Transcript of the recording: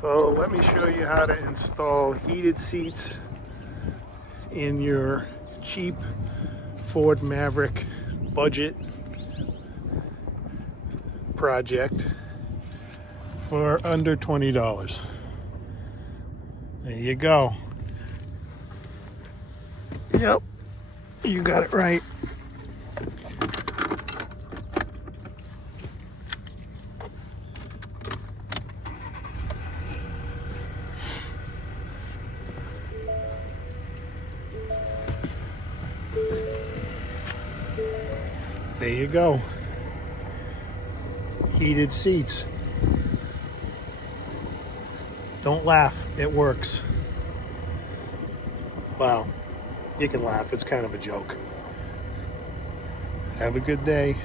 So let me show you how to install heated seats in your cheap Ford Maverick budget project for under $20. There you go. Yep, you got it right. There you go. Heated seats. Don't laugh, it works. Well, you can laugh, it's kind of a joke. Have a good day.